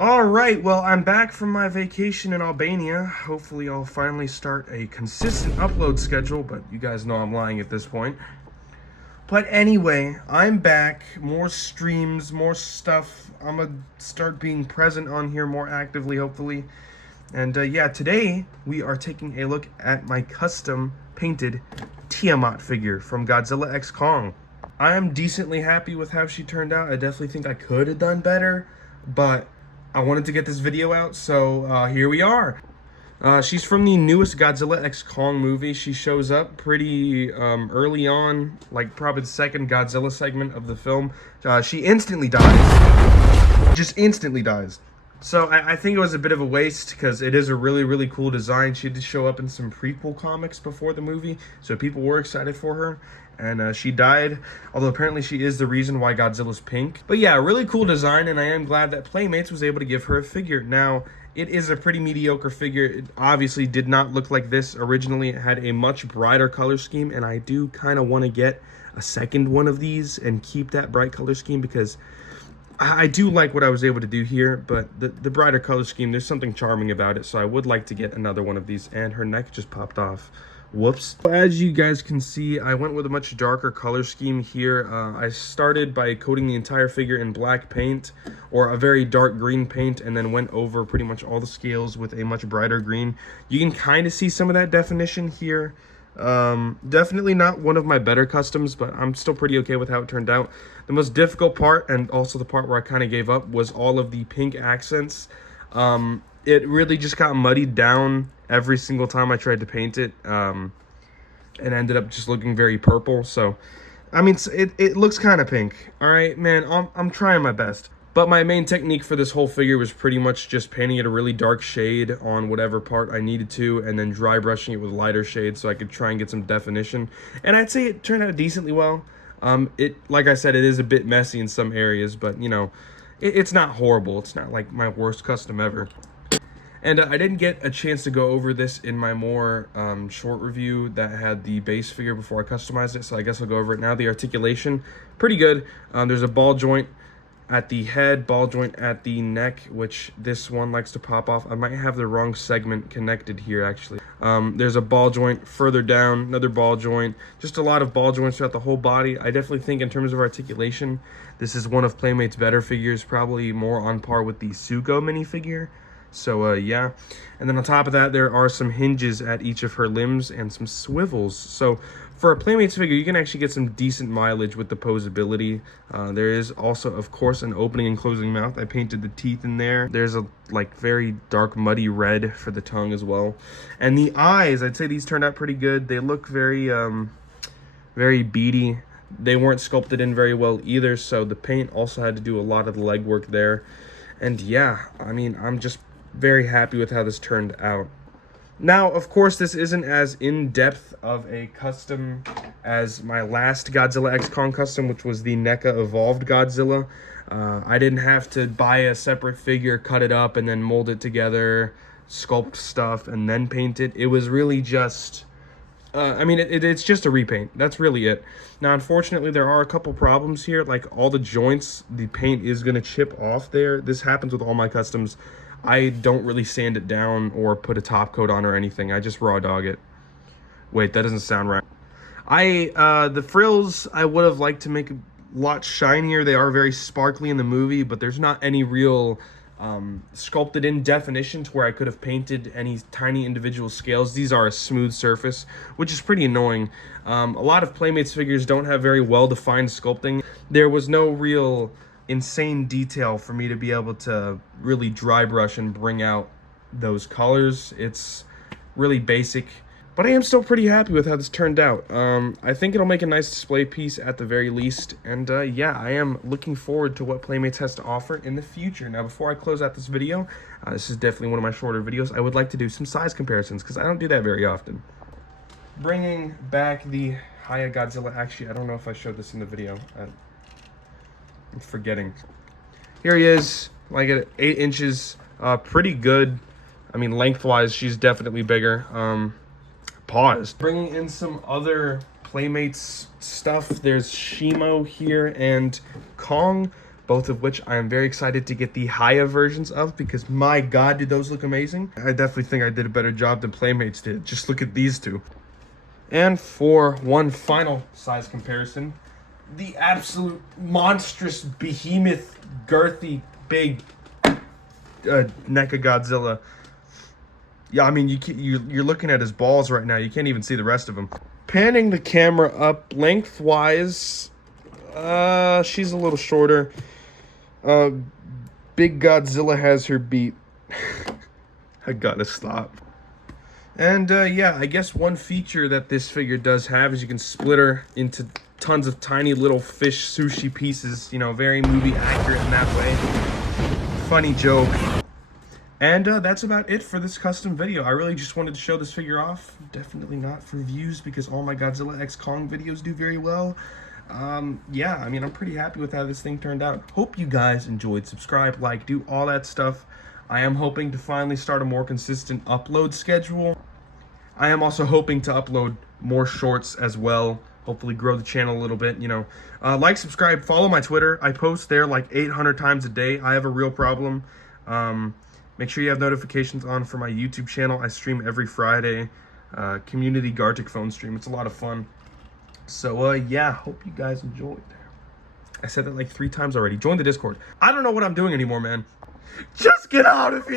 All right, well, I'm back from my vacation in Albania. Hopefully, I'll finally start a consistent upload schedule, but you guys know I'm lying at this point. But anyway, I'm back. More streams, more stuff. I'm gonna start being present on here more actively, hopefully. And yeah, today we are taking a look at my custom painted Tiamat figure from Godzilla x Kong. I am decently happy with how she turned out. I definitely think I could have done better, but I wanted to get this video out, so here we are. She's from the newest Godzilla x Kong movie. She shows up pretty early on, like probably the second Godzilla segment of the film. She instantly dies. Just instantly dies. So I think it was a bit of a waste because it is a really, really cool design. She did show up in some prequel comics before the movie, so people were excited for her. And she died, although apparently she is the reason why Godzilla's pink. But yeah, really cool design, and I am glad that Playmates was able to give her a figure. Now, it is a pretty mediocre figure. It obviously did not look like this originally. It had a much brighter color scheme, and I do kind of want to get a second one of these and keep that bright color scheme because I do like what I was able to do here, but the brighter color scheme, there's something charming about it, so I would like to get another one of these, and her neck just popped off. Whoops. As you guys can see, I went with a much darker color scheme here. I started by coating the entire figure in black paint, or a very dark green paint, and then went over pretty much all the scales with a much brighter green. You can kind of see some of that definition here. Definitely not one of my better customs, but I'm still pretty okay with how it turned out. The most difficult part, and also the part where I kind of gave up, was all of the pink accents. It really just got muddied down every single time I tried to paint it, and ended up just looking very purple. So, I mean, it looks kind of pink. All right, man, I'm trying my best. But my main technique for this whole figure was pretty much just painting it a really dark shade on whatever part I needed to, and then dry brushing it with lighter shades so I could try and get some definition. And I'd say it turned out decently well. Like I said, it is a bit messy in some areas, but you know, it's not horrible. It's not like my worst custom ever. And I didn't get a chance to go over this in my more short review that had the base figure before I customized it, so I guess I'll go over it now. The articulation, pretty good. There's a ball joint at the head, ball joint at the neck, which this one likes to pop off. I might have the wrong segment connected here, actually. There's a ball joint further down, another ball joint, just a lot of ball joints throughout the whole body. I definitely think in terms of articulation, this is one of Playmate's better figures, probably more on par with the Suko minifigure. So yeah, and then on top of that, there are some hinges at each of her limbs and some swivels. So for a Playmates figure, you can actually get some decent mileage with the posability. There is also, of course, an opening and closing mouth. I painted the teeth in there. There's a like very dark muddy red for the tongue as well. And the eyes, I'd say these turned out pretty good. They look very very beady. They weren't sculpted in very well either, so the paint also had to do a lot of the legwork there. And yeah, I mean, I'm just very happy with how this turned out. Now, of course, this isn't as in-depth of a custom as my last Godzilla x Kong custom, which was the NECA Evolved Godzilla. I didn't have to buy a separate figure, cut it up, and then mold it together, sculpt stuff, and then paint it. It was really just... I mean, it's just a repaint. That's really it. Now, unfortunately, there are a couple problems here. Like, all the joints, the paint is going to chip off there. This happens with all my customs. I don't really sand it down or put a top coat on or anything. I just raw dog it. Wait, that doesn't sound right. The frills, I would have liked to make a lot shinier. They are very sparkly in the movie, but there's not any real sculpted in definition to where I could have painted any tiny individual scales. These are a smooth surface, which is pretty annoying. A lot of Playmates figures don't have very well-defined sculpting. There was no real insane detail for me to be able to really dry brush and bring out those colors. It's really basic, but I am still pretty happy with how this turned out. I think it'll make a nice display piece at the very least, and yeah, I am looking forward to what Playmates has to offer in the future. Now, before I close out this video, this is definitely one of my shorter videos, I would like to do some size comparisons, because I don't do that very often. Bringing back the Haya Godzilla, actually, I don't know if I showed this in the video. I'm forgetting. Here he is, like at 8 inches, pretty good. I mean, lengthwise, she's definitely bigger. Paused. Bringing in some other Playmates stuff. There's Shimo here and Kong. both of which I am very excited to get the higher versions of, because my god, did those look amazing. I definitely think I did a better job than Playmates did. Just look at these two. And for one final size comparison, the absolute monstrous behemoth girthy big Godzilla. Yeah, I mean, you're looking at his balls right now. You can't even see the rest of him. Panning the camera up lengthwise, she's a little shorter. Big Godzilla has her beat. I gotta stop. And yeah, I guess one feature that this figure does have is you can split her into tons of tiny little fish sushi pieces. You know, very movie accurate in that way. Funny joke. And that's about it for this custom video. I really just wanted to show this figure off. Definitely not for views, because all my Godzilla x Kong videos do very well. Yeah, I mean, I'm pretty happy with how this thing turned out. Hope you guys enjoyed. Subscribe, like, do all that stuff. I am hoping to finally start a more consistent upload schedule. I am also hoping to upload more shorts as well. Hopefully grow the channel a little bit, you know. Like, subscribe, follow my Twitter. I post there like 800 times a day. I have a real problem. Make sure you have notifications on for my YouTube channel. I stream every Friday. Community Gartic phone stream. It's a lot of fun. So, yeah, hope you guys enjoyed. I said that like 3 times already. Join the Discord. I don't know what I'm doing anymore, man. Just get out of here!